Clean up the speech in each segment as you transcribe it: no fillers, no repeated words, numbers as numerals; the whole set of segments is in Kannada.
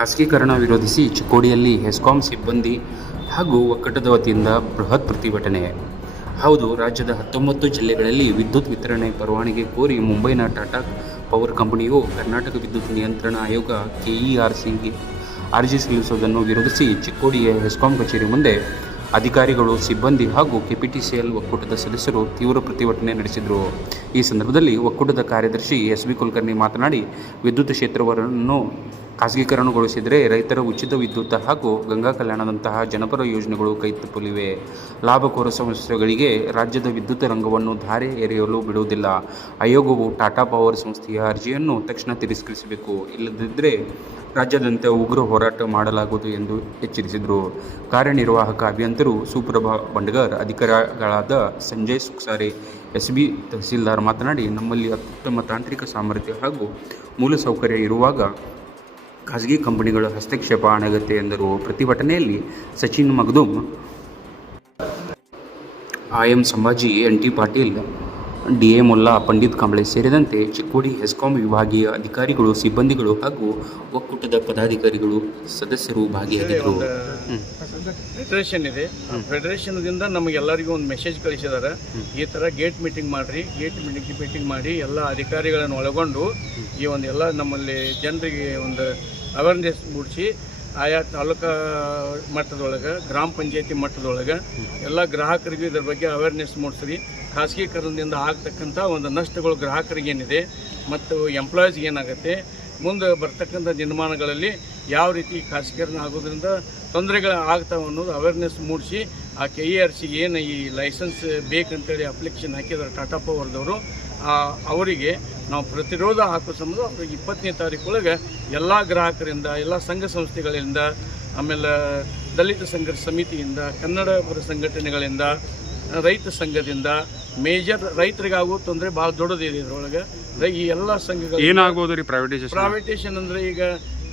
ಖಾಸಗೀಕರಣ ವಿರೋಧಿಸಿ ಚಿಕ್ಕೋಡಿಯಲ್ಲಿ ಹೆಸ್ಕಾಂ ಸಿಬ್ಬಂದಿ ಹಾಗೂ ಒಕ್ಕೂಟದ ವತಿಯಿಂದ ಬೃಹತ್ ಪ್ರತಿಭಟನೆ. ಹೌದು, ರಾಜ್ಯದ 19 ಜಿಲ್ಲೆಗಳಲ್ಲಿ ವಿದ್ಯುತ್ ವಿತರಣೆ ಪರವಾನಗಿ ಕೋರಿ ಮುಂಬೈನ ಟಾಟಾ ಪವರ್ ಕಂಪನಿಯು ಕರ್ನಾಟಕ ವಿದ್ಯುತ್ ನಿಯಂತ್ರಣ ಆಯೋಗ KERCಗೆ ಅರ್ಜಿ ಸಲ್ಲಿಸುವುದನ್ನು ವಿರೋಧಿಸಿ ಚಿಕ್ಕೋಡಿಯ ಹೆಸ್ಕಾಂ ಕಚೇರಿ ಮುಂದೆ ಅಧಿಕಾರಿಗಳು, ಸಿಬ್ಬಂದಿ ಹಾಗೂ KPTCL ಒಕ್ಕೂಟದ ಸದಸ್ಯರು ತೀವ್ರ ಪ್ರತಿಭಟನೆ ನಡೆಸಿದರು. ಈ ಸಂದರ್ಭದಲ್ಲಿ ಒಕ್ಕೂಟದ ಕಾರ್ಯದರ್ಶಿ SB ಕುಲಕರ್ಣಿ ಮಾತನಾಡಿ, ವಿದ್ಯುತ್ ಕ್ಷೇತ್ರವನ್ನು ಖಾಸಗೀಕರಣಗೊಳಿಸಿದರೆ ರೈತರ ಉಚಿತ ವಿದ್ಯುತ್ ಹಾಗೂ ಗಂಗಾ ಕಲ್ಯಾಣದಂತಹ ಜನಪರ ಯೋಜನೆಗಳು ಕೈತಪ್ಪಲಿವೆ. ಲಾಭಕೋರ ಸಂಸ್ಥೆಗಳಿಗೆ ರಾಜ್ಯದ ವಿದ್ಯುತ್ ರಂಗವನ್ನು ಧಾರೆ ಎರೆಯಲು ಬಿಡುವುದಿಲ್ಲ. ಆಯೋಗವು ಟಾಟಾ ಪವರ್ ಸಂಸ್ಥೆಯ ಅರ್ಜಿಯನ್ನು ತಕ್ಷಣ ತಿರಸ್ಕರಿಸಬೇಕು, ಇಲ್ಲದಿದ್ದರೆ ರಾಜ್ಯಾದ್ಯಂತ ಉಗ್ರ ಹೋರಾಟ ಮಾಡಲಾಗುವುದು ಎಂದು ಎಚ್ಚರಿಸಿದರು. ಕಾರ್ಯನಿರ್ವಾಹಕ ಅಭಿಯಂತರು ಸುಪ್ರಭಾ ಬಂಡಗರ್, ಅಧಿಕಾರಿಗಳಾದ ಸಂಜಯ್ ಸುಕ್ಸಾರೆ, SB ತಹಸೀಲ್ದಾರ್ ಮಾತನಾಡಿ, ನಮ್ಮಲ್ಲಿ ಅತ್ಯುತ್ತಮ ತಾಂತ್ರಿಕ ಸಾಮರ್ಥ್ಯ ಹಾಗೂ ಮೂಲಸೌಕರ್ಯ ಇರುವಾಗ ಖಾಸಗಿ ಕಂಪನಿಗಳ ಹಸ್ತಕ್ಷೇಪ ಅನಗತ್ಯ ಎಂದರು. ಪ್ರತಿಭಟನೆಯಲ್ಲಿ Sachin Magdum, IM Sambhaji, NT Patil, DA Mulla, Pandit Kamble ಸೇರಿದಂತೆ ಚಿಕ್ಕೋಡಿ ಹೆಸ್ಕಾಂ ವಿಭಾಗೀಯ ಅಧಿಕಾರಿಗಳು, ಸಿಬ್ಬಂದಿಗಳು ಹಾಗೂ ಒಕ್ಕೂಟದ ಪದಾಧಿಕಾರಿಗಳು, ಸದಸ್ಯರು ಭಾಗಿಯಾಗಿದ್ದರು. ಫೆಡರೇಷನ್ ಇದೆ, ಫೆಡರೇಷನ್ದಿಂದ ನಮಗೆಲ್ಲರಿಗೂ ಒಂದು ಮೆಸೇಜ್ ಕಳಿಸಿದ್ದಾರೆ. ಈ ಥರ ಗೇಟ್ ಮೀಟಿಂಗ್ ಮಾಡಿರಿ, ಗೇಟ್ ಮೀಟಿಂಗ್ ಮಾಡಿ ಎಲ್ಲ ಅಧಿಕಾರಿಗಳನ್ನು ಒಳಗೊಂಡು ಈ ಒಂದು ಎಲ್ಲ ನಮ್ಮಲ್ಲಿ ಜನರಿಗೆ ಒಂದು ಅವೇರ್ನೆಸ್ ಮೂಡಿಸಿ ಆಯಾ ತಾಲೂಕಾ ಮಟ್ಟದೊಳಗೆ, ಗ್ರಾಮ ಪಂಚಾಯತಿ ಮಟ್ಟದೊಳಗೆ ಎಲ್ಲ ಗ್ರಾಹಕರಿಗೂ ಇದ್ರ ಬಗ್ಗೆ ಅವೇರ್ನೆಸ್ ಮೂಡಿಸ್ರಿ. ಖಾಸಗೀಕರಣದಿಂದ ಆಗ್ತಕ್ಕಂಥ ಒಂದು ನಷ್ಟಗಳು ಗ್ರಾಹಕರಿಗೇನಿದೆ ಮತ್ತು ಎಂಪ್ಲಾಯೀಸ್ಗೆ ಏನಾಗುತ್ತೆ, ಮುಂದೆ ಬರ್ತಕ್ಕಂಥ ದಿನಮಾನಗಳಲ್ಲಿ ಯಾವ ರೀತಿ ಖಾಸಗೀಕರಣ ಆಗೋದ್ರಿಂದ ತೊಂದರೆಗಳು ಆಗ್ತಾವೆ ಅನ್ನೋದು ಅವೇರ್ನೆಸ್ ಮೂಡಿಸಿ ಆ KERCಗೆ ಏನು ಈ ಲೈಸೆನ್ಸ್ ಬೇಕಂತೇಳಿ ಅಪ್ಲಿಕೇಶನ್ ಹಾಕಿದ್ದಾರೆ ಟಾಟಾ ಪವರ್ದವರು, ಅವರಿಗೆ ನಾವು ಪ್ರತಿರೋಧ ಹಾಕೋ ಸಂಬಂಧ ಅವ್ರಿಗೆ 20ನೇ ತಾರೀಕೊಳಗೆ ಎಲ್ಲ ಗ್ರಾಹಕರಿಂದ, ಎಲ್ಲ ಸಂಘ ಸಂಸ್ಥೆಗಳಿಂದ, ಆಮೇಲೆ ದಲಿತ ಸಂಘರ್ಷ ಸಮಿತಿಯಿಂದ, ಕನ್ನಡ ಪರ ಸಂಘಟನೆಗಳಿಂದ, ರೈತ ಸಂಘದಿಂದ, ಮೇಜರ್ ರೈತರಿಗಾಗುವ ತೊಂದರೆ ಭಾಳ ದೊಡ್ಡದಿದೆ. ಇದರೊಳಗೆ ಈ ಎಲ್ಲ ಸಂಘಗಳು ಏನಾಗ್ಬೋದು ರೀ ಪ್ರೈವೇಟೇಷನ್ ಅಂದರೆ, ಈಗ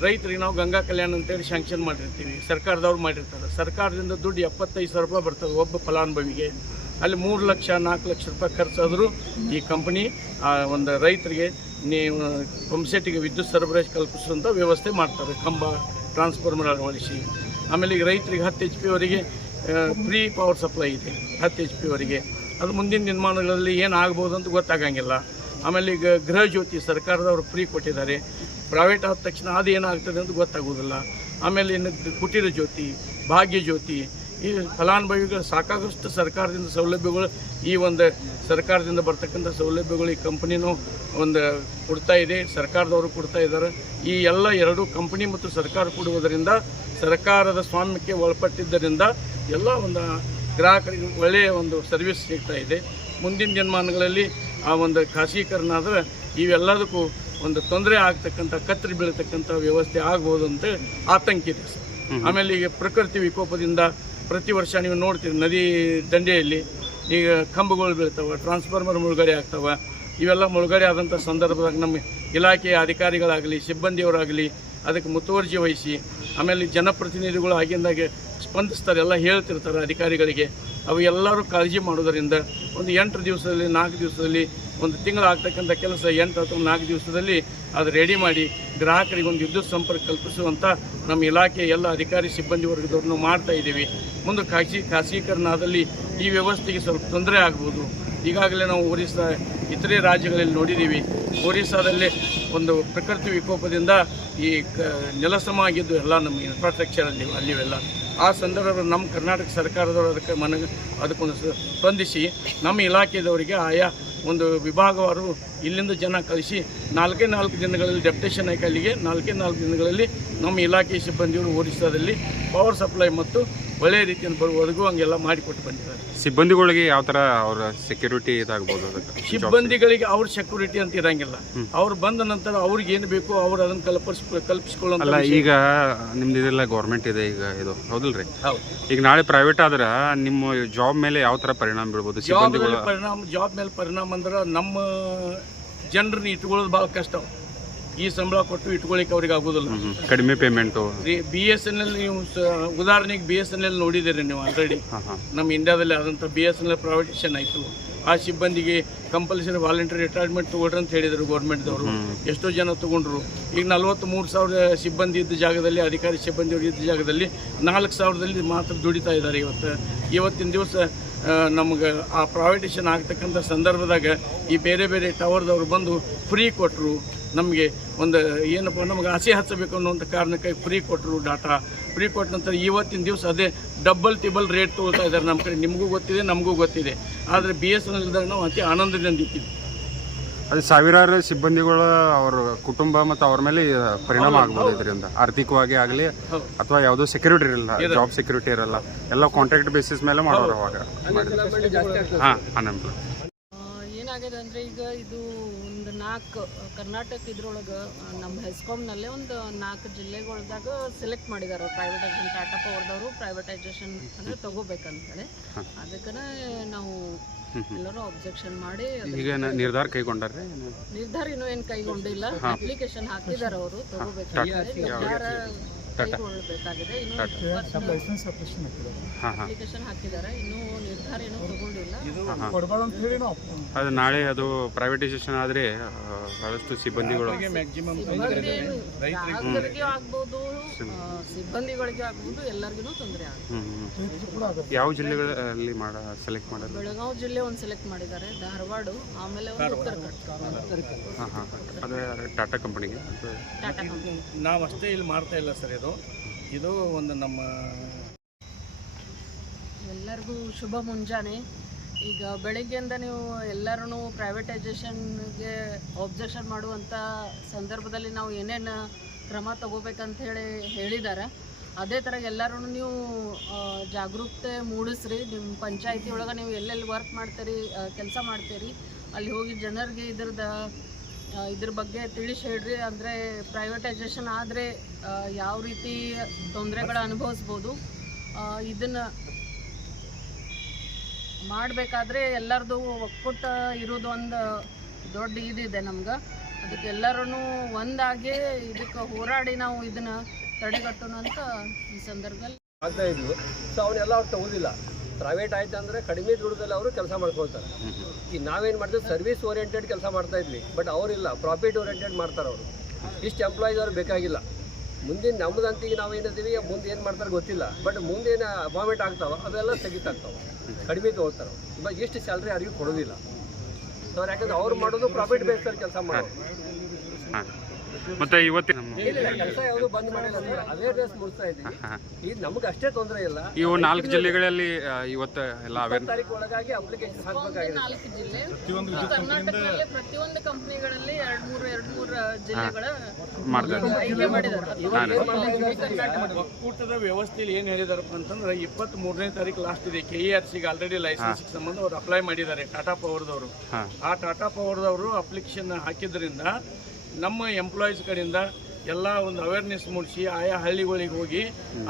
ರೈತರಿಗೆ ನಾವು ಗಂಗಾ ಕಲ್ಯಾಣ ಅಂತೇಳಿ ಶಾಂಕ್ಷನ್ ಮಾಡಿರ್ತೀವಿ, ಸರ್ಕಾರದವ್ರು ಮಾಡಿರ್ತಾರೆ. ಸರ್ಕಾರದಿಂದ ದುಡ್ಡು 75,000 ರೂಪಾಯಿ ಬರ್ತದೆ ಒಬ್ಬ ಫಲಾನುಭವಿಗೆ. ಅಲ್ಲಿ 3 ಲಕ್ಷ 4 ಲಕ್ಷ ರೂಪಾಯಿ ಖರ್ಚಾದರೂ ಈ ಕಂಪನಿ ಒಂದು ರೈತರಿಗೆ ನೀವು ಪಂಪ್ಸೆಟ್ಟಿಗೆ ವಿದ್ಯುತ್ ಸರಬರಾಜು ಕಲ್ಪಿಸುವಂಥ ವ್ಯವಸ್ಥೆ ಮಾಡ್ತಾರೆ, ಕಂಬ ಟ್ರಾನ್ಸ್ಫಾರ್ಮರ್ ಅಳವಡಿಸಿ. ಆಮೇಲೆ ಈಗ ರೈತರಿಗೆ 10 HP ವರೆಗೆ ಫ್ರೀ ಪವರ್ ಸಪ್ಲೈ ಇದೆ, 10 HP ವರೆಗೆ. ಅದು ಮುಂದಿನ ದಿನಮಾನಗಳಲ್ಲಿ ಏನಾಗ್ಬೋದು ಅಂತ ಗೊತ್ತಾಗಂಗಿಲ್ಲ. ಆಮೇಲೆ ಈಗ ಗೃಹ ಜ್ಯೋತಿ ಸರ್ಕಾರದವರು ಫ್ರೀ ಕೊಟ್ಟಿದ್ದಾರೆ, ಪ್ರೈವೇಟ್ ಆದ ತಕ್ಷಣ ಅದು ಏನಾಗ್ತದೆ ಅಂತ ಗೊತ್ತಾಗೋದಿಲ್ಲ. ಆಮೇಲೆ ಇನ್ನು ಕುಟೀರ ಜ್ಯೋತಿ, ಭಾಗ್ಯ ಜ್ಯೋತಿ, ಈ ಫಲಾನುಭವಿಗಳು ಸಾಕಾಗಷ್ಟು ಸರ್ಕಾರದಿಂದ ಸೌಲಭ್ಯಗಳು, ಈ ಒಂದು ಸರ್ಕಾರದಿಂದ ಬರ್ತಕ್ಕಂಥ ಸೌಲಭ್ಯಗಳು ಈ ಕಂಪನಿನೂ ಒಂದು ಕೊಡ್ತಾ ಇದೆ, ಸರ್ಕಾರದವರು ಕೊಡ್ತಾ ಇದ್ದಾರೆ. ಈ ಎಲ್ಲ ಎರಡೂ ಕಂಪನಿ ಮತ್ತು ಸರ್ಕಾರ ಕೊಡುವುದರಿಂದ, ಸರ್ಕಾರದ ಸ್ವಾಮ್ಯಕ್ಕೆ ಒಳಪಟ್ಟಿದ್ದರಿಂದ ಎಲ್ಲ ಒಂದು ಗ್ರಾಹಕರಿಗೆ ಒಳ್ಳೆಯ ಒಂದು ಸರ್ವಿಸ್ ಸಿಗ್ತಾ ಇದೆ. ಮುಂದಿನ ದಿನಮಾನಗಳಲ್ಲಿ ಆ ಒಂದು ಖಾಸಗೀಕರಣ ಆದರೆ ಇವೆಲ್ಲದಕ್ಕೂ ಒಂದು ತೊಂದರೆ ಆಗ್ತಕ್ಕಂಥ, ಕತ್ತರಿ ಬೀಳತಕ್ಕಂಥ ವ್ಯವಸ್ಥೆ ಆಗ್ಬೋದು ಅಂತ ಆತಂಕ ಇದೆ ಸರ್. ಆಮೇಲೆ ಈಗ ಪ್ರಕೃತಿ ವಿಕೋಪದಿಂದ ಪ್ರತಿ ವರ್ಷ ನೀವು ನೋಡ್ತೀರಿ ನದಿ ದಂಡೆಯಲ್ಲಿ ಈಗ ಕಂಬಗಳು ಬೀಳ್ತವೆ, ಟ್ರಾನ್ಸ್ಫಾರ್ಮರ್ ಮುಳುಗಡೆ ಆಗ್ತವೆ. ಇವೆಲ್ಲ ಮುಳುಗಡೆ ಆದಂಥ ಸಂದರ್ಭದಾಗ ನಮ್ಮ ಇಲಾಖೆಯ ಅಧಿಕಾರಿಗಳಾಗಲಿ, ಸಿಬ್ಬಂದಿಯವರಾಗಲಿ ಅದಕ್ಕೆ ಮುತುವರ್ಜಿ ವಹಿಸಿ, ಆಮೇಲೆ ಜನಪ್ರತಿನಿಧಿಗಳು ಆಗಿಂದಾಗೆ ಸ್ಪಂದಿಸ್ತಾರೆ, ಎಲ್ಲ ಹೇಳ್ತಿರ್ತಾರೆ ಅಧಿಕಾರಿಗಳಿಗೆ. ಅವು ಎಲ್ಲರೂ ಕಾಳಜಿ ಮಾಡೋದರಿಂದ ಒಂದು 8 ದಿವಸದಲ್ಲಿ, 4 ದಿವಸದಲ್ಲಿ, ಒಂದು ತಿಂಗಳಾಗ್ತಕ್ಕಂಥ ಕೆಲಸ 8 ಅಥವಾ 4 ದಿವಸದಲ್ಲಿ ಅದು ರೆಡಿ ಮಾಡಿ ಗ್ರಾಹಕರಿಗೆ ಒಂದು ವಿದ್ಯುತ್ ಸಂಪರ್ಕ ಕಲ್ಪಿಸುವಂಥ ನಮ್ಮ ಇಲಾಖೆ ಎಲ್ಲ ಅಧಿಕಾರಿ ಸಿಬ್ಬಂದಿ ವರ್ಗದವ್ರನ್ನು ಮಾಡ್ತಾ ಇದ್ದೀವಿ. ಮುಂದೆ ಖಾಸಗೀಕರಣದಲ್ಲಿ ಈ ವ್ಯವಸ್ಥೆಗೆ ಸ್ವಲ್ಪ ತೊಂದರೆ ಆಗ್ಬೋದು. ಈಗಾಗಲೇ ನಾವು ಒರಿಸ್ಸಾ, ಇತರೆ ರಾಜ್ಯಗಳಲ್ಲಿ ನೋಡಿದ್ದೀವಿ. ಒರಿಸ್ಸಾದಲ್ಲಿ ಒಂದು ಪ್ರಕೃತಿ ವಿಕೋಪದಿಂದ ಈ ನೆಲಸಮ ಆಗಿದ್ದು ಎಲ್ಲ ನಮ್ಮ ಇನ್ಫ್ರಾಸ್ಟ್ರಕ್ಚರಲ್ಲಿ ಅಲ್ಲಿವೆಲ್ಲ. ಆ ಸಂದರ್ಭದಲ್ಲಿ ನಮ್ಮ ಕರ್ನಾಟಕ ಸರ್ಕಾರದವರು ಅದಕ್ಕೊಂದು ಸ್ಪಂದಿಸಿ ನಮ್ಮ ಇಲಾಖೆದವರಿಗೆ ಆಯಾ ಒಂದು ವಿಭಾಗವಾರು ಇಲ್ಲಿಂದ ಜನ ಕಳಿಸಿ 4 ದಿನಗಳಲ್ಲಿ ಡೆಪ್ಯುಟೇಷನ್ ಆಗಿ ಅಲ್ಲಿಗೆ 4 ದಿನಗಳಲ್ಲಿ ನಮ್ಮ ಇಲಾಖೆ ಸಿಬ್ಬಂದಿಯವರು ಒರಿಸ್ಸಾದಲ್ಲಿ ಪವರ್ ಸಪ್ಲೈ ಮತ್ತು ಒಳ್ಳೆಯ ರೀತಿಯಿಂದ ಬರುವವರೆಗೂ ಹಂಗೆಲ್ಲ ಮಾಡಿಕೊಟ್ಟು ಬಂದಿದ್ದಾರೆ. ಸಿಬ್ಬಂದಿಗಳಿಗೆ ಯಾವ ಥರ ಅವರ ಸೆಕ್ಯೂರಿಟಿ ಇದಾಗ್ಬೋದು? ಸಿಬ್ಬಂದಿಗಳಿಗೆ ಅವ್ರ ಸೆಕ್ಯೂರಿಟಿ ಅಂತ ಇರಂಗಿಲ್ಲ. ಅವ್ರು ಬಂದ ನಂತರ ಅವ್ರಿಗೆ ಏನು ಬೇಕು ಅವ್ರು ಅದನ್ನು ಕಲ್ಪಿಸ್ಕೊಳ್ಳೋ. ಈಗ ನಿಮ್ದು ಇದೆಲ್ಲ ಗೌರ್ಮೆಂಟ್ ಇದೆ, ಈಗ ಇದು ಹೌದಲ್ರಿ? ಹೌದು. ಈಗ ನಾಳೆ ಪ್ರೈವೇಟ್ ಆದ್ರೆ ನಿಮ್ಮ ಜಾಬ್ ಮೇಲೆ ಯಾವ ಥರ ಪರಿಣಾಮ ಬೀಳ್ಬೋದು? ಜಾಬ್ ಮೇಲೆ ಪರಿಣಾಮ ಅಂದ್ರೆ ನಮ್ಮ ಜನರನ್ನ ಇಟ್ಕೊಳ್ಳೋದು ಭಾಳ ಕಷ್ಟ. ಈ ಸಂಬಳ ಕೊಟ್ಟು ಇಟ್ಕೊಳ್ಳಿಕ್ಕೆ ಅವ್ರಿಗೆ ಆಗೋದಿಲ್ಲ, ಕಡಿಮೆ ಪೇಮೆಂಟು. BSNL ನೀವು ಉದಾಹರಣೆಗೆ BSNL ನೋಡಿದ್ದೀರಿ ನೀವು ಆಲ್ರೆಡಿ. ನಮ್ಮ ಇಂಡಿಯಾದಲ್ಲಿ ಆದಂಥ BSNL ಪ್ರೈವೇಟೇಷನ್ ಆಯಿತು, ಆ ಸಿಬ್ಬಂದಿಗೆ ಕಂಪಲ್ಸರಿ ವಾಲಂಟರಿ ರಿಟೈರ್ಮೆಂಟ್ ತೊಗೊಳ್ರಿ ಅಂತ ಹೇಳಿದರು ಗೌರ್ಮೆಂಟ್ದವರು. ಎಷ್ಟೋ ಜನ ತೊಗೊಂಡ್ರು. ಈಗ 43,000 ಸಿಬ್ಬಂದಿ ಇದ್ದ ಜಾಗದಲ್ಲಿ, ಅಧಿಕಾರಿ ಸಿಬ್ಬಂದಿಯವರು ಇದ್ದ ಜಾಗದಲ್ಲಿ 4,000ದಲ್ಲಿ ಮಾತ್ರ ದುಡಿತಾ ಇದ್ದಾರೆ. ಇವತ್ತಿನ ದಿವಸ ನಮ್ಗೆ ಆ ಪ್ರೈವೇಟೇಷನ್ ಆಗ್ತಕ್ಕಂಥ ಸಂದರ್ಭದಾಗ ಈ ಬೇರೆ ಬೇರೆ ಟವರ್ದವ್ರು ಬಂದು ಫ್ರೀ ಕೊಟ್ಟರು. ನಮಗೆ ಒಂದು ಏನಪ್ಪ ನಮಗೆ ಆಸೆ ಹಚ್ಚಬೇಕು ಅನ್ನೋಂಥ ಕಾರಣಕ್ಕೆ ಫ್ರೀ ಕೊಟ್ಟರು. ಡಾಟಾ ಫ್ರೀ ಕೊಟ್ಟ ನಂತರ ಇವತ್ತಿನ ದಿವಸ ಅದೇ ಡಬಲ್ ಟಿಬಲ್ ರೇಟ್ ತೊಗೊಳ್ತಾ ಇದ್ದಾರೆ ನಮ್ಮ ಕಡೆ. ನಿಮಗೂ ಗೊತ್ತಿದೆ, ನಮಗೂ ಗೊತ್ತಿದೆ. ಆದರೆ BSNLದಾಗ ನಾವು ಅತಿ ಆನಂದದಿಂದ ಇದ್ದೀವಿ. ಅದು ಸಾವಿರಾರು ಸಿಬ್ಬಂದಿಗಳು ಅವ್ರ ಕುಟುಂಬ ಮತ್ತು ಅವ್ರ ಮೇಲೆ ಪರಿಣಾಮ ಆಗ್ಬೋದು ಇದರಿಂದ, ಆರ್ಥಿಕವಾಗಿ ಆಗಲಿ ಅಥವಾ ಯಾವುದೋ ಸೆಕ್ಯೂರಿಟಿ ಇರಲ್ಲ, ಜಾಬ್ ಸೆಕ್ಯೂರಿಟಿ ಇರಲ್ಲ, ಎಲ್ಲ ಕಾಂಟ್ರಾಕ್ಟ್ ಬೇಸಿಸ್ ಮೇಲೆ ಮಾಡೋರು ಅವಾಗ. ಹಾಂ, ಅನ್ಎಂಪ್ಲಾಯ್ ಏನಾಗಿದೆ ಅಂದರೆ ಈಗ ಇದು ಒಂದು 4 ಕರ್ನಾಟಕ ಇದ್ರೊಳಗೆ ನಮ್ಮ ಹೆಸ್ಕಾಮ್ನಲ್ಲೇ ಒಂದು 4 ಜಿಲ್ಲೆಗಳ್ದಾಗ ಸೆಲೆಕ್ಟ್ ಮಾಡಿದ್ದಾರೆ ಪ್ರೈವೇಟೈಸೇಷನ್. ಟಾಟಾ ಪವರ್ದವರು ಪ್ರೈವೇಟೈಸೇಷನ್ ಅಂದರೆ ತೊಗೋಬೇಕಂತೇಳಿ. ಅದಕ್ಕೆ ನಾವು ಎಲ್ಲರೂ ಅಬ್ಜೆಕ್ಷನ್ ಮಾಡಿ ಈಗ ನಿರ್ಧಾರ ಕೈಗೊಂಡಾರೆ. ನಿರ್ಧಾರ ಇನ್ನೂ ಏನು ಕೈಗೊಂಡಿಲ್ಲ. ಅಪ್ಲಿಕೇಶನ್ ಹಾಕಿದ್ದಾರೆ ಅವರು ತೊಗೋಬೇಕಂತ. ನಿರ್ಧಾರ ಕೈಗೊಳ್ಳಬೇಕಾಗಿದೆ. ಇನ್ನೂ ಅಪ್ಲಿಕೇಶನ್ ಹಾಕಿದ್ದಾರೆ, ಇನ್ನೂ ನಿರ್ಧಾರ ಏನೂ ತಗೊಂಡಿಲ್ಲ. ಅದು ನಾಳೆ ಅದು ಪ್ರೈವೇಟೈಸೇಷನ್ ಆದರೆ ಬಹಳಷ್ಟು ಸಿಬ್ಬಂದಿಗಳು ಗ್ರಾಹಕರಿಗೆ ಆಗ್ಬೋದು, ಸಿಬ್ಬಂದಿಗಳಿಗೆ ಆಗ್ಬೋದು, ಎಲ್ಲರಿಗೂ ತೊಂದರೆ ಆಗುತ್ತೆ. ಯಾವ ಜಿಲ್ಲೆಗಳಲ್ಲಿ ಸೆಲೆಕ್ಟ್ ಮಾಡೋದು? ಬೆಳಗಾವಿ ಜಿಲ್ಲೆ ಒಂದು ಸೆಲೆಕ್ಟ್ ಮಾಡಿದ್ದಾರೆ, ಧಾರವಾಡ, ಆಮೇಲೆ ಒಂದು ಉತ್ತರ ಕರ್ನಾಟಕ. ಹಾಂ ಹಾಂ, ಅದು ಟಾಟಾ ಕಂಪನಿಗೆ. ಟಾಟಾ ಕಂಪನಿ ನಾವು ಅಷ್ಟೇ ಇಲ್ಲಿ ಮಾಡ್ತಾ ಇಲ್ಲ ಸರ್. ಇದು ಒಂದು ನಮ್ಮ ಎಲ್ಲರಿಗೂ ಶುಭ ಮುಂಜಾನೆ. ಈಗ ಬೆಳಗ್ಗೆಯಿಂದ ನೀವು ಎಲ್ಲರೂ ಪ್ರೈವೇಟೈಸೇಷನ್ಗೆ ಆಬ್ಜೆಕ್ಷನ್ ಮಾಡುವಂಥ ಸಂದರ್ಭದಲ್ಲಿ ನಾವು ಏನೇನು ಕ್ರಮ ತಗೋಬೇಕಂತ ಹೇಳಿದ್ದಾರೆ. ಅದೇ ಥರ ಎಲ್ಲರೂ ನೀವು ಜಾಗರೂಕತೆ ಮೂಡಿಸ್ರಿ. ನಿಮ್ಮ ಪಂಚಾಯತಿ ಒಳಗೆ ನೀವು ಎಲ್ಲೆಲ್ಲಿ ವರ್ಕ್ ಮಾಡ್ತೀರಿ, ಕೆಲಸ ಮಾಡ್ತೀರಿ, ಅಲ್ಲಿ ಹೋಗಿ ಜನರಿಗೆ ಇದ್ರ ಬಗ್ಗೆ ತಿಳಿಸಿ ಹೇಳ್ರಿ. ಅಂದರೆ ಪ್ರೈವೇಟೈಸೇಷನ್ ಆದರೆ ಯಾವ ರೀತಿ ತೊಂದರೆಗಳು ಅನುಭವಿಸ್ಬೋದು, ಇದನ್ನು ಮಾಡಬೇಕಾದ್ರೆ ಎಲ್ಲರದು ಒಕ್ಕೂಟ ಇರೋದು ಒಂದು ದೊಡ್ಡ ಇದಿದೆ ನಮ್ಗೆ. ಅದಕ್ಕೆ ಎಲ್ಲರೂ ಒಂದಾಗಿ ಇದಕ್ಕೆ ಹೋರಾಡಿ ನಾವು ಇದನ್ನು ತಡೆಗಟ್ಟೋಣ ಅಂತ ಈ ಸಂದರ್ಭದಲ್ಲಿ ಆಗ್ತಾ ಇದ್ವು. ಸೊ ಅವನ್ನೆಲ್ಲ ಅವ್ರು ತಗೋದಿಲ್ಲ. ಪ್ರೈವೇಟ್ ಆಯ್ತು ಅಂದರೆ ಕಡಿಮೆ ದುಡ್ಡದಲ್ಲಿ ಅವರು ಕೆಲಸ ಮಾಡ್ಕೊಳ್ತಾರೆ. ಈಗ ನಾವೇನು ಮಾಡ್ತೀವಿ, ಸರ್ವಿಸ್ ಓರಿಯೆಂಟೆಡ್ ಕೆಲಸ ಮಾಡ್ತಾ ಇದ್ವಿ. ಬಟ್ ಅವರಿಲ್ಲ, ಪ್ರಾಫಿಟ್ ಓರಿಯೆಂಟೆಡ್ ಮಾಡ್ತಾರೆ ಅವರು. ಇಷ್ಟು ಎಂಪ್ಲಾಯೀಸ್ ಅವ್ರು ಬೇಕಾಗಿಲ್ಲ. ಮುಂದಿನ ನಮ್ಮದಂತಿಗೆ ನಾವು ಏನಿದ್ದೀವಿ, ಮುಂದೆ ಏನು ಮಾಡ್ತಾರೆ ಗೊತ್ತಿಲ್ಲ. ಬಟ್ ಮುಂದೇನು ಅಪಾಯಿಂಟ್ಮೆಂಟ್ ಆಗ್ತಾವೆ ಅವೆಲ್ಲ ಸ್ಥಗಿತ ಆಗ್ತಾವೆ, ಕಡಿಮೆ ತೊಗೊಳ್ತಾರೆ. ಇವಾಗ ಇಷ್ಟು ಸ್ಯಾಲ್ರಿ ಯಾರಿಗೂ ಕೊಡೋದಿಲ್ಲ. ಸೊ ಅವ್ರು ಯಾಕಂದ್ರೆ ಅವ್ರು ಮಾಡೋದು ಪ್ರಾಫಿಟ್ ಬೇಸ್ದಲ್ಲಿ ಕೆಲಸ ಮಾಡೋದು. ಮತ್ತೆ ಇವತ್ತಿನ ಕೆಲಸ ಯಾವುದು ಬಂದ್ ಮಾಡಿಲ್ಲ, ಅವೇರ್ನೆಸ್ ಮೂಡಿಸ್ತಾ ಇದ್ದೀವಿ. ಇದು ನಮ್ಗೆ ಅಷ್ಟೇ ತೊಂದರೆ ಇಲ್ಲ. ಇವು 4 ಜಿಲ್ಲೆಗಳಲ್ಲಿ ಇವತ್ತು ಎಲ್ಲ ತಾರೀಕು ಒಳಗಾಗಿ ಅಪ್ಲಿಕೇಶನ್ ಹಾಕಬೇಕಾಗಿದೆ. 4 ಜಿಲ್ಲೆ ಕರ್ನಾಟಕದಲ್ಲಿ ಪ್ರತಿಯೊಂದು ಕಂಪ್ನಿಗಳಲ್ಲಿ 2-3 ಜಿಲ್ಲೆಗಳ ಆಯ್ಕೆ ಮಾಡಿದ್ದಾರೆ. ಒಕ್ಕೂಟದ ವ್ಯವಸ್ಥೆಯಲ್ಲಿ ಏನು ಹೇಳಿದಾರಪ್ಪ ಅಂತಂದ್ರೆ 23ನೇ ತಾರೀಕು ಲಾಸ್ಟ್ ಇದೆ. KERCಗೆ ಆಲ್ರೆಡಿ ಲೈಸೆನ್ಸ್ ಸಂಬಂಧ ಅವ್ರು ಅಪ್ಲೈ ಮಾಡಿದ್ದಾರೆ, ಟಾಟಾ ಪವರ್ದವರು. ಆ ಟಾಟಾ ಪವರ್ದವರು ಅಪ್ಲಿಕೇಶನ್ ಹಾಕಿದ್ರಿಂದ ನಮ್ಮ ಎಂಪ್ಲಾಯೀಸ್ ಕಡೆಯಿಂದ ಎಲ್ಲ ಒಂದು ಅವೇರ್ನೆಸ್ ಮೂಡಿಸಿ ಆಯಾ ಹಳ್ಳಿಗಳಿಗೆ ಹೋಗಿ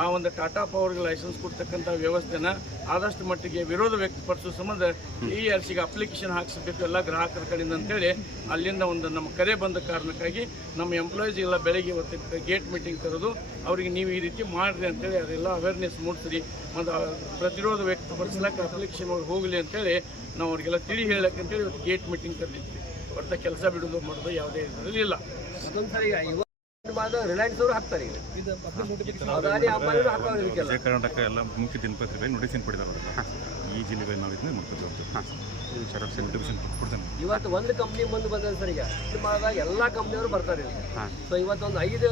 ಆ ಒಂದು ಟಾಟಾ ಪವರ್ಗೆ ಲೈಸೆನ್ಸ್ ಕೊಡ್ತಕ್ಕಂಥ ವ್ಯವಸ್ಥೆನ ಆದಷ್ಟು ಮಟ್ಟಿಗೆ ವಿರೋಧ ವ್ಯಕ್ತಪಡಿಸೋ ಸಂಬಂಧ KERCಗೆ ಅಪ್ಲಿಕೇಶನ್ ಹಾಕಿಸಬೇಕು ಎಲ್ಲ ಗ್ರಾಹಕರ ಕಡೆಯಿಂದ ಅಂತೇಳಿ ಅಲ್ಲಿಂದ ಒಂದು ನಮ್ಮ ಕರೆ ಬಂದ ಕಾರಣಕ್ಕಾಗಿ ನಮ್ಮ ಎಂಪ್ಲಾಯೀಸ್ ಎಲ್ಲ ಬೆಳಗ್ಗೆ ಇವತ್ತು ಗೇಟ್ ಮೀಟಿಂಗ್ ಕರೆದು ಅವರಿಗೆ ನೀವು ಈ ರೀತಿ ಮಾಡಿರಿ ಅಂತೇಳಿ ಅದೆಲ್ಲ ಅವೇರ್ನೆಸ್ ಮೂಡಿಸ್ರಿ ಮತ್ತು ಪ್ರತಿರೋಧ ವ್ಯಕ್ತಪಡಿಸ್ಲಿಕ್ಕೆ ಅಪ್ಲಿಕೇಶನ್ ಹೋಗಲಿ ಅಂತೇಳಿ ನಾವು ಅವ್ರಿಗೆಲ್ಲ ತಿಳಿ ಹೇಳಕ್ಕೆ ಅಂತೇಳಿ ಇವತ್ತು ಗೇಟ್ ಮೀಟಿಂಗ್ ಕರೆದಿದ್ವಿ. ಹೊರತ ಕೆಲಸ ಬಿಡೋದು ಮಾಡೋದು ಯಾವುದೇ ಇದರಲ್ಲಿ ಇಲ್ಲ. ರಿಲಯನ್ಸ್ ಅವರು ಹಾಕ್ತಾರೆ, ಅದಾನಿ ಅಂಬಾನಿಯವರು ಹಾಕೋರು. ವಿಜಯ ಕರ್ನಾಟಕ ಎಲ್ಲ ಮುಖ್ಯ ದಿನಪತ್ರಿಕೆ ನೋಟಿಸ್ ಕೊಟ್ಟಿದ್ದಾರೆ. ಈ ಜಿಲ್ಲೆಗಳಲ್ಲಿ ನಾವು ಇದನ್ನ ನೋಟಿಫಿಕೇಶನ್ ಇವತ್ತು ಒಂದು ಕಂಪ್ನಿ ಮುಂದೆ ಬಂದ ಸರ್. ಈಗ ಇದು ಮಾಡಿದಾಗ ಎಲ್ಲ ಕಂಪ್ನಿಯವರು ಬರ್ತಾರೆ. ಸೊ ಇವತ್ತೊಂದು 5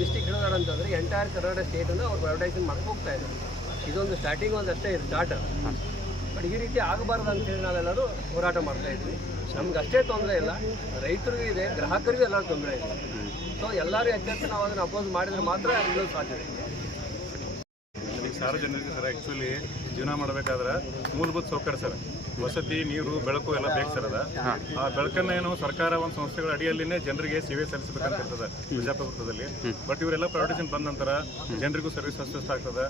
ಡಿಸ್ಟ್ರಿಕ್ಟ್ ಹೇಳಿದಾರೆ ಅಂತಂದ್ರೆ ಎಂಟೈರ್ ಕರ್ನಾಟಕ ಸ್ಟೇಟನ್ನು ಅವ್ರು ಪ್ರೈವೇಟೈಸೇಷನ್ ಮಾಡಕ್ಕೆ ಹೋಗ್ತಾ ಇದ್ದಾರೆ. ಇದೊಂದು ಸ್ಟಾರ್ಟಿಂಗ್ ಒಂದು ಅಷ್ಟೇ ಇದೆ ಸ್ಟಾರ್ಟ್. ಬಟ್ ಈ ರೀತಿ ಆಗಬಾರ್ದು ಅಂತೇಳಿ ನಾವೆಲ್ಲರೂ ಹೋರಾಟ ಮಾಡ್ತಾ ಇದ್ವಿ. ನಮ್ಗೆ ಅಷ್ಟೇ ತೊಂದರೆ ಇಲ್ಲ, ರೈತರಿಗೂ ಇದೆ, ಗ್ರಾಹಕರಿಗೂ ಎಲ್ಲರೂ ತೊಂದರೆ ಇದೆ. ಸೊ ಎಲ್ಲರೂ ಎಚ್ಚೆತ್ತು ನಾವು ಅದನ್ನು ಅಪೋಸ್ ಮಾಡಿದ್ರೆ ಮಾತ್ರ ಇನ್ನೂ ಸಾಧ್ಯತೆ ಇದೆ. ಸಾರ್ವಜನಿಕರಿಗೆ ಸರ್ ಆ್ಯಕ್ಚುಲಿ ಜೀವನ ಮಾಡಬೇಕಾದ್ರೆ ಮೂಲಭೂತ ಸೌಕರ್ಯ ಸರ್, ವಸತಿ, ನೀರು, ಬೆಳಕು ಎಲ್ಲ ಬೇಕು ಸರ್. ಆ ಬೆಳಕನ್ನ ಏನು ಸರ್ಕಾರ ಒಂದು ಸಂಸ್ಥೆಗಳ ಅಡಿಯಲ್ಲಿನೇ ಜನರಿಗೆ ಸೇವೆ ಸಲ್ಲಿಸಬೇಕಂತ ಇರ್ತದೆ ವಿಜಯಪುರದಲ್ಲಿ. ಬಟ್ ಇವರೆಲ್ಲ ಪ್ರೈವೇಟೈಸೇಷನ್ ಬಂದ ನಂತರ ಜನರಿಗೂ ಸರ್ವಿಸ್ ಅಸ್ವಸ್ಥ ಆಗ್ತದೆ.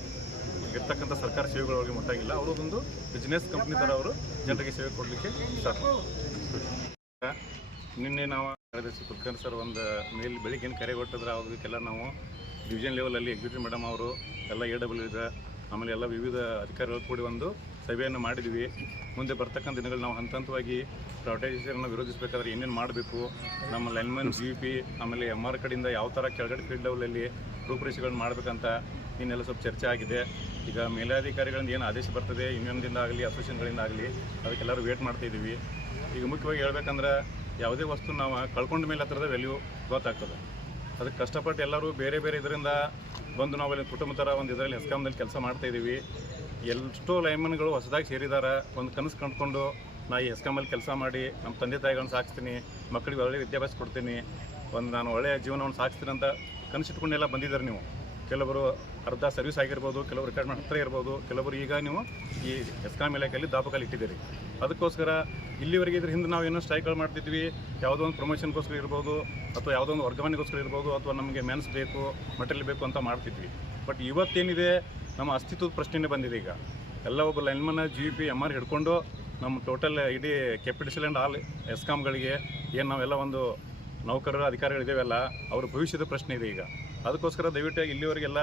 ಇರ್ತಕ್ಕಂಥ ಸರ್ಕಾರ ಸೇವೆಗಳು ಅವ್ರಿಗೆ ಮುಟ್ಟಾಗಿಲ್ಲ. ಅವರೊಂದು ಬಿಸ್ನೆಸ್ ಕಂಪ್ನಿ ಥರ ಅವರು ಜನರಿಗೆ ಸೇವೆ ಕೊಡಲಿಕ್ಕೆ ಸ್ಟಾರ್ಟ್. ನಿನ್ನೆ ನಾವು ಕುಲಕರ್ಣಿ ಸರ್ ಒಂದು ಮೇಲ್ ಬೆಳಿಗ್ಗೆ ಕರೆ ಕೊಟ್ಟಿದ್ರೆ ಅದಕ್ಕೆಲ್ಲ ನಾವು ಡಿವಿಷನ್ ಲೆವೆಲಲ್ಲಿ ಎಕ್ಸಿಕ್ಯೂಟಿವ್ ಮೇಡಮ್ ಅವರು ಎಲ್ಲ AW ಆಮೇಲೆ ಎಲ್ಲ ವಿವಿಧ ಅಧಿಕಾರಿಗಳು ಕೂಡಿ ಒಂದು ಸಭೆಯನ್ನು ಮಾಡಿದ್ವಿ. ಮುಂದೆ ಬರ್ತಕ್ಕಂಥ ದಿನಗಳು ನಾವು ಹಂತವಾಗಿ ಪ್ರೈವೇಟೈಸೇಷನ್ನ ವಿರೋಧಿಸಬೇಕಾದ್ರೆ ಏನೇನು ಮಾಡಬೇಕು, ನಮ್ಮ ಲೈನ್ಮನ್ GP ಆಮೇಲೆ MR ಕಡೆಯಿಂದ ಯಾವ ಥರ ಕೆಳಗಡೆ ಫೀಲ್ಡ್ ಲೆವೆಲಲ್ಲಿ ರೂಪುರೇಷೆಗಳನ್ನ ಮಾಡಬೇಕಂತ ಇನ್ನೆಲ್ಲ ಸ್ವಲ್ಪ ಚರ್ಚೆ ಆಗಿದೆ. ಈಗ ಮೇಲಾಧಿಕಾರಿಗಳಿಂದ ಏನು ಆದೇಶ ಬರ್ತದೆ ಯೂನಿಯನ್ದಿಂದ ಆಗಲಿ ಅಸೋಸಿಯೇಷನ್ಗಳಿಂದ ಆಗಲಿ ಅದಕ್ಕೆಲ್ಲರೂ ವೇಟ್ ಮಾಡ್ತಾಯಿದ್ದೀವಿ. ಈಗ ಮುಖ್ಯವಾಗಿ ಹೇಳ್ಬೇಕಂದ್ರೆ ಯಾವುದೇ ವಸ್ತು ನಾವು ಕಳ್ಕೊಂಡ ಮೇಲೆ ಹತ್ರದ ವ್ಯಾಲ್ಯೂ ಗೊತ್ತಾಗ್ತದೆ. ಅದಕ್ಕೆ ಕಷ್ಟಪಟ್ಟು ಎಲ್ಲರೂ ಬೇರೆ ಬೇರೆ ಇದರಿಂದ ಬಂದು ನಾವು ಅಲ್ಲಿ ಕುಟುಂಬ ಥರ ಒಂದು ಇದರಲ್ಲಿ ಹೆಸ್ಕಾಮ್ದಲ್ಲಿ ಕೆಲಸ ಮಾಡ್ತಾಯಿದ್ದೀವಿ. ಎಷ್ಟೋ ಲೈನ್ಮನ್ಗಳು ಹೊಸದಾಗಿ ಸೇರಿದ್ದಾರೆ. ಒಂದು ಕನಸು ಕಂಡುಕೊಂಡು ನಾ ಈ ಹೆಸ್ಕಾಮಲ್ಲಿ ಕೆಲಸ ಮಾಡಿ ನಮ್ಮ ತಂದೆ ತಾಯಿಗಳನ್ನ ಸಾಕ್ತೀನಿ, ಮಕ್ಕಳಿಗೆ ಒಳ್ಳೆಯ ವಿದ್ಯಾಭ್ಯಾಸ ಕೊಡ್ತೀನಿ, ನಾನು ಒಳ್ಳೆಯ ಜೀವನವನ್ನು ಸಾಗಿಸ್ತೀನಿ ಅಂತ ಕನಸಿಟ್ಕೊಂಡೆಲ್ಲ ಬಂದಿದ್ದಾರೆ. ನೀವು ಕೆಲವರು ಅರ್ಧ ಸರ್ವಿಸ್ ಆಗಿರ್ಬೋದು, ಕೆಲವರು ರಿಟೈರ್ಮೆಂಟ್ ಹತ್ತಿರ ಇರ್ಬೋದು, ಕೆಲವರು ಈಗ ನೀವು ಈ ಹೆಸ್ಕಾಮ್ ಇಲಾಖೆಯಲ್ಲಿ ದಾಪಕಾಲಿ ಇಟ್ಟಿದ್ದೀರಿ. ಅದಕ್ಕೋಸ್ಕರ ಇಲ್ಲಿವರೆಗೆ ಇದ್ರ ಹಿಂದೆ ನಾವು ಏನೋ ಸ್ಟ್ರೈಕ್ಗಳು ಮಾಡ್ತಿದ್ವಿ, ಯಾವುದೋ ಒಂದು ಪ್ರಮೋಷನ್ಗೋಸ್ಕರ ಇರ್ಬೋದು, ಅಥವಾ ಯಾವುದೋ ಒಂದು ವರ್ಗಾವಣೆಗೋಸ್ಕರ ಇರ್ಬೋದು, ಅಥವಾ ನಮಗೆ ಮೆನ್ಸ್ ಬೇಕು, ಮಟೀರಿಯಲ್ ಬೇಕು ಅಂತ ಮಾಡ್ತಿದ್ವಿ. ಬಟ್ ಇವತ್ತೇನಿದೆ ನಮ್ಮ ಅಸ್ತಿತ್ವದ ಪ್ರಶ್ನೆನೇ ಬಂದಿದೆ. ಈಗ ಎಲ್ಲ ಒಬ್ಬ ಲೈನ್ಮನ್ GP MR ಹಿಡ್ಕೊಂಡು ನಮ್ಮ ಟೋಟಲ್ ಇಡೀ ಕೆಪಿಟಿಸಿಲ್ ಆ್ಯಂಡ್ ಆಲ್ ಹೆಸ್ಕಾಮ್ಗಳಿಗೆ ಏನು ನಾವೆಲ್ಲ ಒಂದು ನೌಕರರ ಅಧಿಕಾರಿಗಳಿದ್ದೇವೆಲ್ಲ ಅವ್ರ ಭವಿಷ್ಯದ ಪ್ರಶ್ನೆ ಇದೆ ಈಗ. ಅದಕ್ಕೋಸ್ಕರ ದಯವಿಟ್ಟು ಇಲ್ಲಿವರೆಗೆಲ್ಲ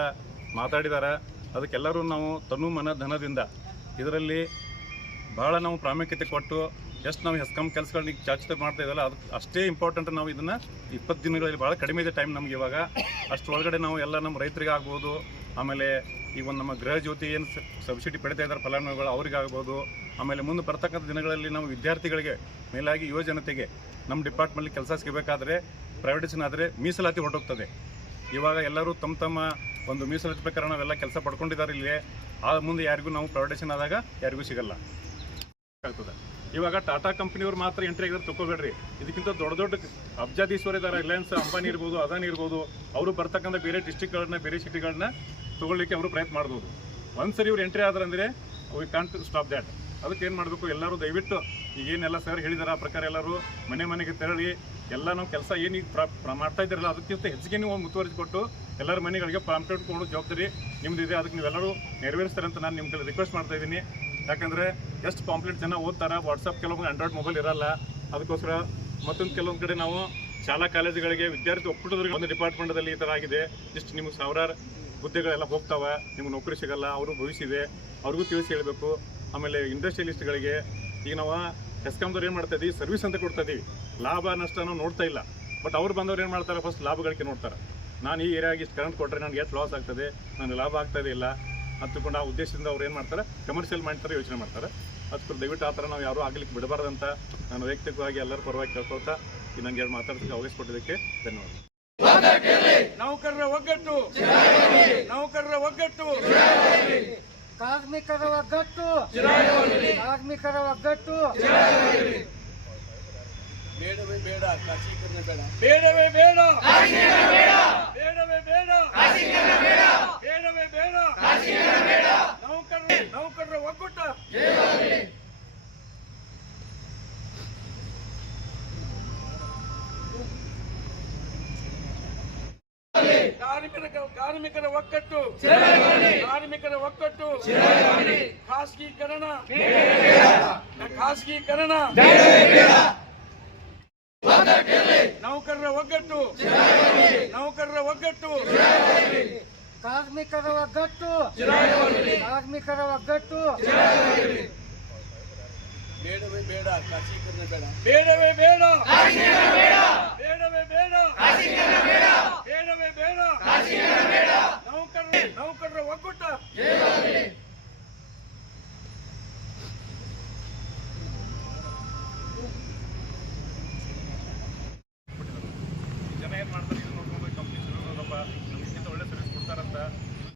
ಮಾತಾಡಿದ್ದಾರೆ. ಅದಕ್ಕೆಲ್ಲರೂ ನಾವು ತನು ಮನ ಧನದಿಂದ ಇದರಲ್ಲಿ ಭಾಳ ನಾವು ಪ್ರಾಮುಖ್ಯತೆ ಕೊಟ್ಟು ಎಷ್ಟು ನಾವು ಹೆಸ್ಕಾಮ್ ಕೆಲಸಗಳನ್ನ ಈಗ ಚಾಚಿತ ಮಾಡ್ತಾ ಇದ್ದಲ್ಲ ಅದು ಅಷ್ಟೇ ಇಂಪಾರ್ಟೆಂಟ್. ನಾವು ಇದನ್ನು 20 ದಿನಗಳಲ್ಲಿ ಭಾಳ ಕಡಿಮೆ ಇದೆ ಟೈಮ್ ನಮ್ಗೆ ಇವಾಗ. ಅಷ್ಟರೊಳಗಡೆ ನಾವು ಎಲ್ಲ ನಮ್ಮ ರೈತರಿಗೆ ಆಗ್ಬೋದು, ಆಮೇಲೆ ಈಗ ಒಂದು ನಮ್ಮ ಗೃಹ ಜ್ಯೋತಿ ಏನು ಸಬ್ಸಿಡಿ ಪಡಿತಾ ಇದ್ದಾರೆ ಫಲಾನುಭವಿಗಳು ಅವರಿಗಾಗ್ಬೋದು, ಆಮೇಲೆ ಮುಂದೆ ಬರ್ತಕ್ಕಂಥ ದಿನಗಳಲ್ಲಿ ನಾವು ವಿದ್ಯಾರ್ಥಿಗಳಿಗೆ ಮೇಲಾಗಿ ಯುವ ಜನತೆಗೆ ನಮ್ಮ ಡಿಪಾರ್ಟ್ಮೆಂಟ್ಲಿ ಕೆಲಸ ಸಿಗಬೇಕಾದ್ರೆ ಪ್ರೈವೇಟೈಸೇಷನ್ ಆದರೆ ಮೀಸಲಾತಿ ಹೊರಟೋಗ್ತದೆ. ಇವಾಗ ಎಲ್ಲರೂ ತಮ್ಮ ಒಂದು ಮೀಸಲಾತಿ ಪ್ರಕಾರ ನಾವೆಲ್ಲ ಕೆಲಸ ಪಡ್ಕೊಂಡಿದ್ದಾರೆ ಇಲ್ಲಿ. ಆ ಮುಂದೆ ಯಾರಿಗೂ ನಾವು ಪ್ರೈವೇಟೈಸೇಷನ್ ಆದಾಗ ಯಾರಿಗೂ ಸಿಗಲ್ಲ ಆಗ್ತದೆ. ಇವಾಗ ಟಾಟಾ ಕಂಪ್ನಿಯವ್ರು ಮಾತ್ರ ಎಂಟ್ರಿ ಆಗಿದ್ರೆ ತಗೋಬೇಡ್ರಿ. ಇದಕ್ಕಿಂತ ದೊಡ್ಡ ಅಬ್ಜಾಧೀಶ್ವರ ಇದ್ದಾರೆ, ರಿಲಯನ್ಸ್ ಅಂಬಾನಿ ಇರ್ಬೋದು, ಅದಾನಿ ಇರ್ಬೋದು, ಅವರು ಬರ್ತಕ್ಕಂಥ ಬೇರೆ ಡಿಸ್ಟ್ರಿಕ್ಟ್ಗಳನ್ನ ಬೇರೆ ಸಿಟಿಗಳನ್ನ ತೊಗೊಳ್ಳಿಕ್ಕೆ ಅವರು ಪ್ರಯತ್ನ ಮಾಡ್ಬೋದು. ಒಂದ್ಸರಿ ಇವ್ರು ಎಂಟ್ರಿ ಆದ್ರಂದರೆ ವಿ ಕಾಂಟ್ ಸ್ಟಾಪ್ ದ್ಯಾಟ್. ಅದಕ್ಕೆ ಏನು ಮಾಡಬೇಕು, ಎಲ್ಲರೂ ದಯವಿಟ್ಟು ಈಗೇನೆಲ್ಲ ಸರ್ ಹೇಳಿದಾರೆ ಆ ಪ್ರಕಾರ ಎಲ್ಲರೂ ಮನೆಗೆ ತೆರಳಿ ಎಲ್ಲ ನಾವು ಕೆಲಸ ಏನೀಗ ಮಾಡ್ತಾ ಇದ್ದೀರಲ್ಲ ಅದಕ್ಕಿಂತ ಹೆಚ್ಚಿಗೆ ನೀವು ಮುತುವರ್ಜಿ ಕೊಟ್ಟು ಎಲ್ಲರ ಮನೆಗಳಿಗೆ ಪಾಂಪ್ಲೆಟ್ ಕೊಡೋ ಜವಾಬ್ದಾರಿ ನಿಮ್ಮದಿದೆ. ಅದಕ್ಕೆ ನೀವೆಲ್ಲರೂ ನೆರವೇರಿಸ್ತಾರೆ ಅಂತ ನಾನು ನಿಮ್ಮ ಕಡೆ ರಿಕ್ವೆಸ್ಟ್ ಮಾಡ್ತಾ ಇದ್ದೀನಿ. ಯಾಕಂದರೆ ಎಷ್ಟು ಪಾಂಪ್ಲೆಟ್ ಜನ ಓದ್ತಾರೆ, ವಾಟ್ಸಪ್ ಕೆಲವೊಂದು ಆಂಡ್ರಾಯ್ಡ್ ಮೊಬೈಲ್ ಇರಲ್ಲ. ಅದಕ್ಕೋಸ್ಕರ ಮತ್ತೊಂದು ಕೆಲವೊಂದು ಕಡೆ ನಾವು ಶಾಲಾ ಕಾಲೇಜುಗಳಿಗೆ ವಿದ್ಯಾರ್ಥಿ ಒಕ್ಕೂಟದವರಿಗೆ ಒಂದು ಡಿಪಾರ್ಟ್ಮೆಂಟಲ್ಲಿ ಈ ಥರ ಆಗಿದೆ, ಇಷ್ಟು ನಿಮ್ಗೆ ಸಾವಿರಾರು ಹುದ್ದೆಗಳೆಲ್ಲ ಹೋಗ್ತಾವೆ, ನಿಮ್ಗೆ ನೌಕರಿ ಸಿಗಲ್ಲ, ಅವರು ಭವಿಷ್ಯ ಇದೆ, ಅವ್ರಿಗೂ ತಿಳಿಸಿ ಹೇಳಬೇಕು. ಆಮೇಲೆ ಇಂಡಸ್ಟ್ರಿಯಲಿಸ್ಟ್ಗಳಿಗೆ ಈಗ ನಾವು ಹೆಸ್ಕಾಮ್ದವ್ರು ಏನು ಮಾಡ್ತಾ ಇದ್ದೀವಿ, ಸರ್ವಿಸ್ ಅಂತ ಕೊಡ್ತಾ ಇದ್ದೀವಿ, ಲಾಭ ನಷ್ಟ ನಾವು ನೋಡ್ತಾ ಇಲ್ಲ. ಬಟ್ ಅವ್ರು ಬಂದವ್ರು ಏನು ಮಾಡ್ತಾರೆ, ಫಸ್ಟ್ ಲಾಭಗಳಿಗೆ ನೋಡ್ತಾರೆ. ನಾನು ಈ ಏರಿಯಾಗೆ ಇಷ್ಟು ಕರೆಂಟ್ ಕೊಟ್ಟರೆ ನನಗೆ ಎಷ್ಟು ಲಾಸ್ ಆಗ್ತದೆ, ನನಗೆ ಲಾಭ ಆಗ್ತಾಯಿದೆ ಇಲ್ಲ ಅಂತಕೊಂಡು ಆ ಉದ್ದೇಶದಿಂದ ಅವ್ರು ಏನು ಮಾಡ್ತಾರೆ, ಕಮರ್ಷಿಯಲ್ ಮಾಡ್ತಾರೆ, ಯೋಚನೆ ಮಾಡ್ತಾರೆ. ಅದಕ್ಕೆ ದಯವಿಟ್ಟು ಆ ಥರ ನಾವು ಯಾರೂ ಆಗಲಿಕ್ಕೆ ಬಿಡಬಾರ್ದಂತ ನಾನು ವೈಯಕ್ತಿಕವಾಗಿ ಎಲ್ಲರ ಪರವಾಗಿ ಕೇಳ್ಕೊಳ್ತಾ ಈ ನನಗೆ ಎರಡು ಮಾತಾಡೋದಕ್ಕೆ ಅವಕಾಶ ಕೊಟ್ಟಿದ್ದಕ್ಕೆ ಧನ್ಯವಾದ. ನೌಕರರ ಒಗ್ಗಟ್ಟು, ನೌಕರರ ಒಗ್ಗಟ್ಟು, ಕಾರ್ಮಿಕರ ಒಗ್ಗಟ್ಟು, ಕಾರ್ಮಿಕರ ಒಗ್ಗಟ್ಟು. ಬೇಡವೇ ಬೇಡ ಖಾಸಗೀಕರಣ ಬೇಡ, ಬೇಡವೇ ಬೇಡ ಬೇಡವೇ ಬೇಡ ಬೇಡವೇ ಬೇಡ ನೌಕರರ ಒಗ್ಗೂಟ. ಕಾರ್ಮಿಕರ ಒಕ್ಕಟ್ಟು, ಕಾರ್ಮಿಕರ ಒಕ್ಕಟ್ಟು, ಖಾಸಗೀಕರಣ, ಖಾಸಗೀಕರಣ, ನೌಕರರ ಒಗ್ಗಟ್ಟು, ನೌಕರರ ಒಗ್ಗಟ್ಟು, ಕಾರ್ಮಿಕರ ಒಗ್ಗಟ್ಟು, ಕಾರ್ಮಿಕರ ಒಗ್ಗಟ್ಟು. ಬೇಡವೇ ಬೇಡ ಖಾಸಗೀಕರಣ ಬೇಡ, ಬೇಡವೇ ಬೇಡ ಬೇಡವೇ ಬೇಡ ಬೇಡವೇ ಬೇಡ